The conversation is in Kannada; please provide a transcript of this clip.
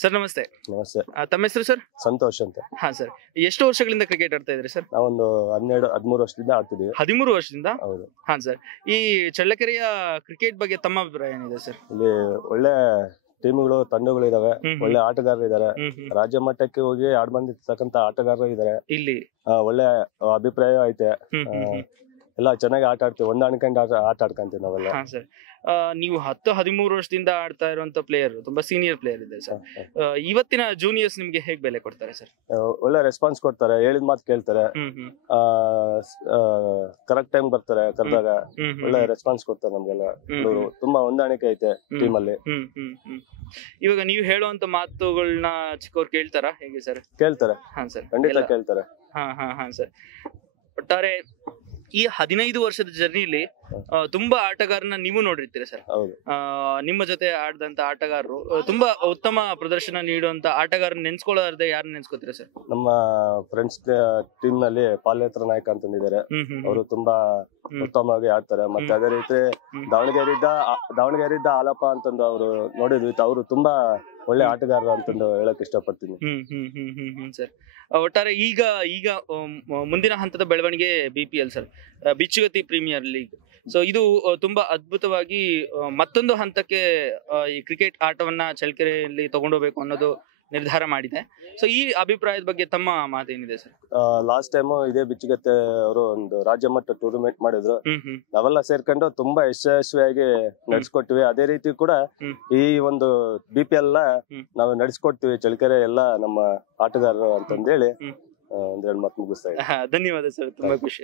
ಸರ್ ನಮಸ್ತೆ. ನಮಸ್ತೆ. ತಮ್ಮ ಹೆಸರು ಸರ್? ಸಂತೋಷ್ ಅಂತ. ಹಾ ಸರ್. ಎಷ್ಟು ವರ್ಷಗಳಿಂದ ಕ್ರಿಕೆಟ್ ಆಡ್ತಾ ಇದ್ರಿ ಸರ್? ನಾವೊಂದು 12-13 ವರ್ಷದಿಂದ ಆಡ್ತಿದೀವಿ. 13 ವರ್ಷದಿಂದ? ಹೌದು. ಹಾ ಸರ್. ಈ ಚಳ್ಳಕೆರೆಯ ಕ್ರಿಕೆಟ್ ಬಗ್ಗೆ ತಮ್ಮ ಅಭಿಪ್ರಾಯ ಏನಿದೆ ಸರ್? ಇಲ್ಲಿ ಒಳ್ಳೆ ಟೀಮ್ಗಳು, ತಂಡಗಳು ಇದಾವೆ, ಒಳ್ಳೆ ಆಟಗಾರರು ಇದಾರೆ, ರಾಜ್ಯ ಮಟ್ಟಕ್ಕೆ ಹೋಗಿ ಆಡ್ ಬಂದಿರ್ತಕ್ಕಂತ ಆಟಗಾರರು ಇದಾರೆ. ಇಲ್ಲಿ ಒಳ್ಳೆ ಅಭಿಪ್ರಾಯ ಐತೆ. ಎಲ್ಲ ಚೆನ್ನಾಗಿ ಆಟ ಆಡ್ತೀವಿ, ಹೊಂದಾಣಿಕೊಂಡು ಆಟ ಆಡ್ಕೊಂತೀವಿ ನಾವೆಲ್ಲ. ಹಾ ಸರ್. ನೀವು 10-13 ವರ್ಷದಿಂದ ಆಡ್ತಾ ಇರುವಂತ ಪ್ಲೇಯರ್, ತುಂಬಾ ಸೀನಿಯರ್ ಪ್ಲೇಯರ್ ಇದೆ ಸರ್. ಇವತ್ತಿನ ಜೂನಿಯರ್ಸ್ ನಿಮ್ಗೆ ಹೇಗ್ ಬೆಲೆ ಕೊಡ್ತಾರೆ ಸರ್? ಒಳ್ಳೆ ರೆಸ್ಪಾನ್ಸ್ ಕೊಡ್ತಾರೆ, ಹೇಳಿದ ಮಾತು ಕೇಳ್ತಾರೆ, ಕರೆಕ್ಟ್ ಟೈಮ್ ಬರ್ತಾರೆ, ಕರೆದಾಗ ಒಳ್ಳೆ ರೆಸ್ಪಾನ್ಸ್ ಕೊಡ್ತಾರೆ ನಮ್ಗೆಲ್ಲ. ತುಂಬಾ ಹೊಂದಾಣಿಕೆ ಐತೆ ಟೀಮ್ ಅಲ್ಲಿ. ಇವಾಗ ನೀವು ಹೇಳುವಂತ ಮಾತುಗಳನ್ನ ಚಿಕ್ಕವ್ರು ಕೇಳ್ತಾರ ಹೇಗೆ ಸರ್? ಕೇಳ್ತಾರೆ. ಹಾ ಸರ್, ಖಂಡಿತ ಕೇಳ್ತಾರೆ. ಹಾ ಸರ್. ಒಟ್ಟಾರೆ ಈ 15 ವರ್ಷದ ಜರ್ನಿಲಿ ತುಂಬಾ ಆಟಗಾರನ ನೀವು ನೋಡಿರ್ತೀರ ಸರ್. ನಿಮ್ಮ ಜೊತೆ ಆಡಿದಂತ ಆಟಗಾರರು, ತುಂಬಾ ಉತ್ತಮ ಪ್ರದರ್ಶನ ನೀಡುವಂತ ಆಟಗಾರನ ನೆನ್ಸ್ಕೊಳ್ಳೋದೇ ಯಾರು ನೆನ್ಸ್ಕೊತೀರಾ ಸರ್? ನಮ್ಮ ಫ್ರೆಂಡ್ಸ್ ಟೀಮ್ ನಲ್ಲಿ ಪಾಲ್ಯತ್ರ ನಾಯಕ ಅಂತಂದಿದ್ದಾರೆ. ಅವರು ತುಂಬಾ ಉತ್ತಮವಾಗಿ ಆಡ್ತಾರೆ. ಮತ್ತೆ ಅದೇ ರೀತಿ ದಾವಣಗೆರೆಯಿಂದ ಹಾಲಪ್ಪ ಅಂತಂದು ಅವರು ನೋಡಿದ್ವಿ. ಅವರು ತುಂಬಾ ಒಳ್ಳೆ ಆಟಗಾರರು ಅಂತಂದು ಹೇಳಕ್ ಇಷ್ಟಪಡ್ತೀನಿ ಸರ್. ಒಟ್ಟಾರೆ ಈಗ ಮುಂದಿನ ಹಂತದ ಬೆಳವಣಿಗೆ BPL sir, Bicchugatti premier league. So ಇದು ತುಂಬಾ ಅದ್ಭುತವಾಗಿ ಮತ್ತೊಂದು ಹಂತಕ್ಕೆ ಈ ಕ್ರಿಕೆಟ್ ಆಟವನ್ನ ಚಳ್ಳಕೆರೆಯಲ್ಲಿ ತಗೊಂಡೋಗ್ಬೇಕು ಅನ್ನೋದು ನಿರ್ಧಾರ ಮಾಡಿದೆ. ಸೊ ಈ ಅಭಿಪ್ರಾಯದ ಬಗ್ಗೆ ತಮ್ಮ ಮಾತೇನಿದೆ ಸರ್? ಲಾಸ್ಟ್ ಟೈಮ್ ಇದೇ ಬಿಚ್ಚುಗತ್ತೆ ಅವರು ಒಂದು ರಾಜ್ಯ ಮಟ್ಟ ಟೂರ್ನಮೆಂಟ್ ಮಾಡಿದ್ರು. ನಾವೆಲ್ಲ ಸೇರ್ಕೊಂಡು ತುಂಬಾ ಯಶಸ್ವಿಯಾಗಿ ನಡೆಸ್ಕೊಟ್ಟಿವಿ. ಅದೇ ರೀತಿ ಕೂಡ ಈ ಒಂದು BPL ನಾವು ನಡೆಸ್ಕೊಡ್ತೀವಿ ಚಳ್ಳಕೆರೆ ಎಲ್ಲ ನಮ್ಮ ಆಟಗಾರರು ಅಂತಂದೇಳಿ ಒಂದೆರಡು ಮಾತು ಮುಗಿಸ್ತಾ ಇದ್ದೀನಿ. ಧನ್ಯವಾದ ಸರ್, ತುಂಬಾ ಖುಷಿ.